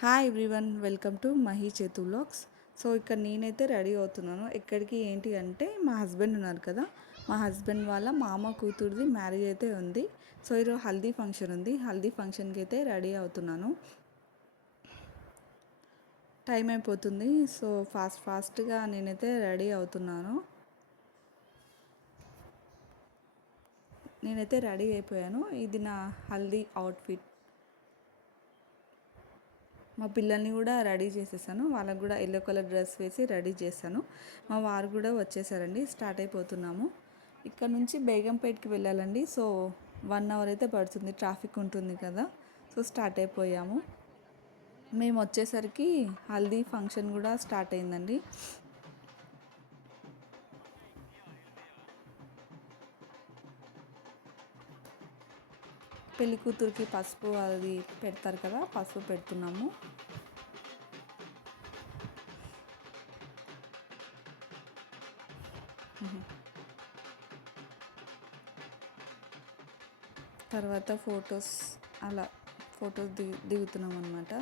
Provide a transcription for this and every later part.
Hi everyone, welcome to Mahi చేతు vlogs. So ఇక్కడ నేనైతే రెడీ అవుతున్నాను. ఎక్కడికి ఏంటి అంటే మా హస్బెండ్ ఉన్నారు కదా, మా హస్బెండ్ వాళ్ళ మామ కూతురుది మ్యారేజ్ అయితే ఉంది. సో ఈరోజు హల్దీ ఫంక్షన్ ఉంది. హల్దీ ఫంక్షన్కి అయితే రెడీ అవుతున్నాను. టైం అయిపోతుంది. సో ఫాస్ట్గా నేనైతే రెడీ అవుతున్నాను. నేనైతే రెడీ అయిపోయాను. ఇది నా హల్దీ అవుట్ఫిట్. మా పిల్లల్ని కూడా రెడీ చేసేసాను. వాళ్ళకు కూడా ఎల్లో కలర్ డ్రెస్ వేసి రెడీ చేశాను. మా వారు కూడా వచ్చేసారండి. స్టార్ట్ అయిపోతున్నాము. ఇక్కడ నుంచి బేగంపేట్కి వెళ్ళాలండి. సో 1 అవర్ అయితే పడుతుంది. ట్రాఫిక్ ఉంటుంది కదా. సో స్టార్ట్ అయిపోయాము. మేము వచ్చేసరికి హల్దీ ఫంక్షన్ కూడా స్టార్ట్ అయిందండి. పెళ్లి కూతురికి పసుపు అది పెడతారు కదా, పసుపు పెడుతున్నాము. తర్వాత అలా ఫొటోస్ దిగుతున్నాం అనమాట.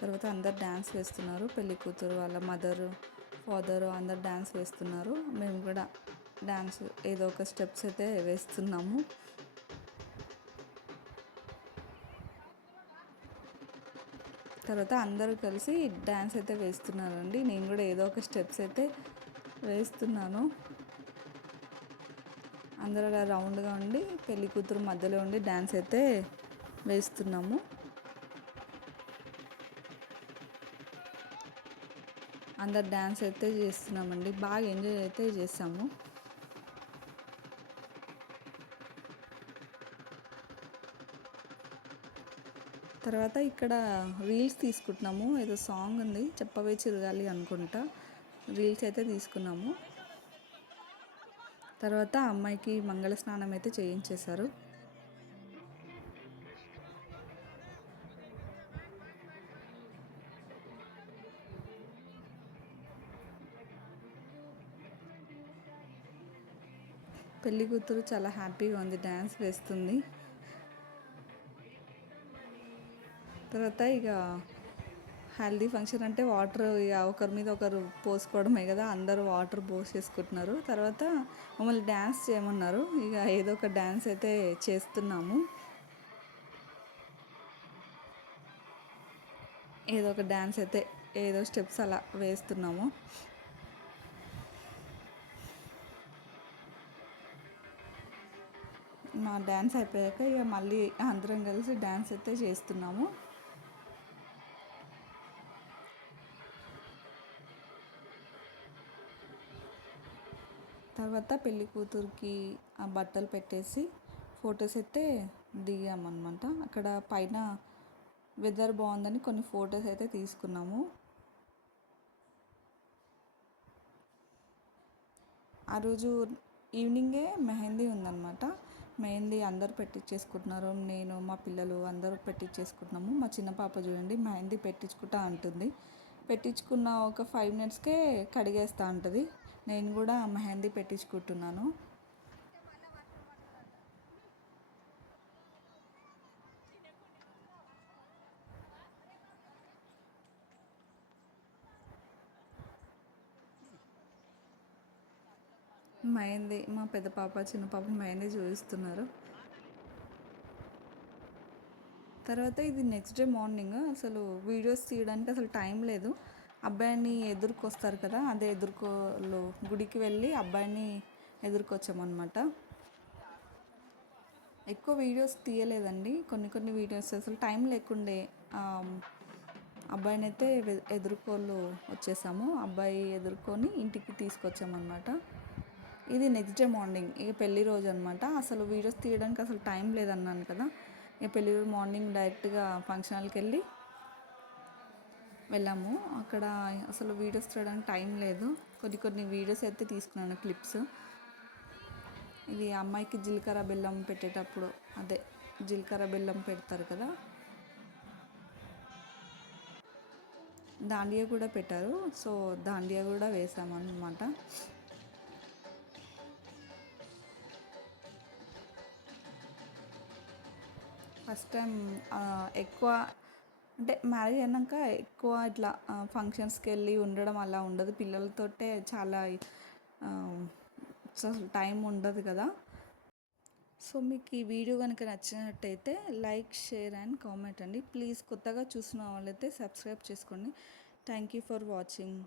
తర్వాత అందరు డ్యాన్స్ వేస్తున్నారు. పెళ్లి కూతురు వాళ్ళ మదరు, ఫాదరు అందరు డ్యాన్స్ వేస్తున్నారు. మేము కూడా డ్యాన్స్ ఏదో ఒక స్టెప్స్ అయితే వేస్తున్నాము. తర్వాత అందరూ కలిసి డ్యాన్స్ అయితే వేస్తున్నారండి. నేను కూడా ఏదో ఒక స్టెప్స్ అయితే వేస్తున్నాను. అందరూ అలా రౌండ్గా ఉండి పెళ్లి కూతురు మధ్యలో ఉండి డ్యాన్స్ అయితే వేస్తున్నాము. అందరు డ్యాన్స్ అయితే చేస్తున్నామండి. బాగా ఎంజాయ్ అయితే చేసాము. తర్వాత ఇక్కడ రీల్స్ తీసుకుంటున్నాము. ఏదో సాంగ్ ఉంది, చెప్పవే చిరగాలి అనుకుంటా. రీల్స్ అయితే తీసుకున్నాము. తర్వాత అమ్మాయికి మంగళ స్నానం అయితే చేయించేశారు. పెళ్లి కూతురు చాలా హ్యాపీగా ఉంది, డ్యాన్స్ వేస్తుంది. తర్వాత ఇక హల్దీ ఫంక్షన్ అంటే వాటర్ ఇక ఒకరి మీద ఒకరు పోసుకోవడమే కదా. అందరూ వాటర్ పోసేసుకుంటున్నారు. తర్వాత మమ్మల్ని డ్యాన్స్ చేయమన్నారు. ఇక ఏదో ఒక డ్యాన్స్ అయితే చేస్తున్నాము. ఏదో ఒక డ్యాన్స్ అయితే ఏదో స్టెప్స్ అలా వేస్తున్నాము. మా డ్యాన్స్ అయిపోయాక ఇక మళ్ళీ అందరం కలిసి డ్యాన్స్ అయితే చేస్తున్నాము. తర్వాత పెళ్లి కూతురికి ఆ బట్టలు పెట్టేసి ఫొటోస్ అయితే దిగామన్నమాట. అక్కడ పైన వెదర్ బాగుందని కొన్ని ఫొటోస్ అయితే తీసుకున్నాము. ఆ రోజు ఈవినింగే మెహందీ ఉందన్నమాట. మెహందీ అందరూ పెట్టించేసుకుంటున్నారు. నేను మా పిల్లలు అందరూ పెట్టించేసుకుంటున్నాము. మా చిన్న పాప చూడండి మెహందీ పెట్టించుకుంటా అంటుంది. పెట్టించుకున్న ఒక 5 మినిట్స్కే కడిగేస్తూ ఉంటుంది. నేను కూడా మెహందీ పెట్టించుకుంటున్నాను. మెహందీ మా పెద్ద పాప చిన్న పాప మెహందీ చూపిస్తున్నారు. తర్వాత ఇది నెక్స్ట్ డే మార్నింగ్. అసలు వీడియోస్ తీయడానికి అసలు టైం లేదు. అబ్బాయిని ఎదుర్కొస్తారు కదా, అదే గుడికి వెళ్ళి అబ్బాయిని ఎదుర్కొచ్చామన్నమాట. ఎక్కువ వీడియోస్ తీయలేదండి. కొన్ని వీడియోస్ అసలు టైం లేకుండే. అబ్బాయిని అయితే వచ్చేసాము. అబ్బాయి ఎదుర్కొని ఇంటికి తీసుకొచ్చామన్నమాట. ఇది నెక్స్ట్ డే మార్నింగ్, ఇక పెళ్లి రోజు అనమాట. అసలు వీడియోస్ తీయడానికి అసలు టైం లేదన్నాను కదా. ఇక పెళ్లి రోజు మార్నింగ్ డైరెక్ట్గా ఫంక్షన్ హాల్కి వెళ్ళాము. అక్కడ అసలు వీడియోస్ తీయడానికి టైం లేదు. కొన్ని వీడియోస్ అయితే తీసుకున్నాను, క్లిప్స్. ఇది అమ్మాయికి జీలకర్ర బెల్లం పెట్టేటప్పుడు, అదే జీలకర్ర బెల్లం పెడతారు కదా, దాండియా కూడా పెట్టారు. సో దాండియా కూడా వేసామన్నమాట. ఫస్ట్ టైం ఎక్కువ అంటే మ్యారేజ్ అయినాక ఎక్కువ ఇట్లా ఫంక్షన్స్కి వెళ్ళి ఉండడం అలా ఉండదు, పిల్లలతోటే చాలా టైం ఉండదు కదా. సో మీకు ఈ వీడియో కనుక నచ్చినట్టయితే లైక్, షేర్ అండ్ కామెంట్ అండి. ప్లీజ్ కొత్తగా చూసిన వాళ్ళైతే సబ్స్క్రైబ్ చేసుకోండి. Thank you for watching.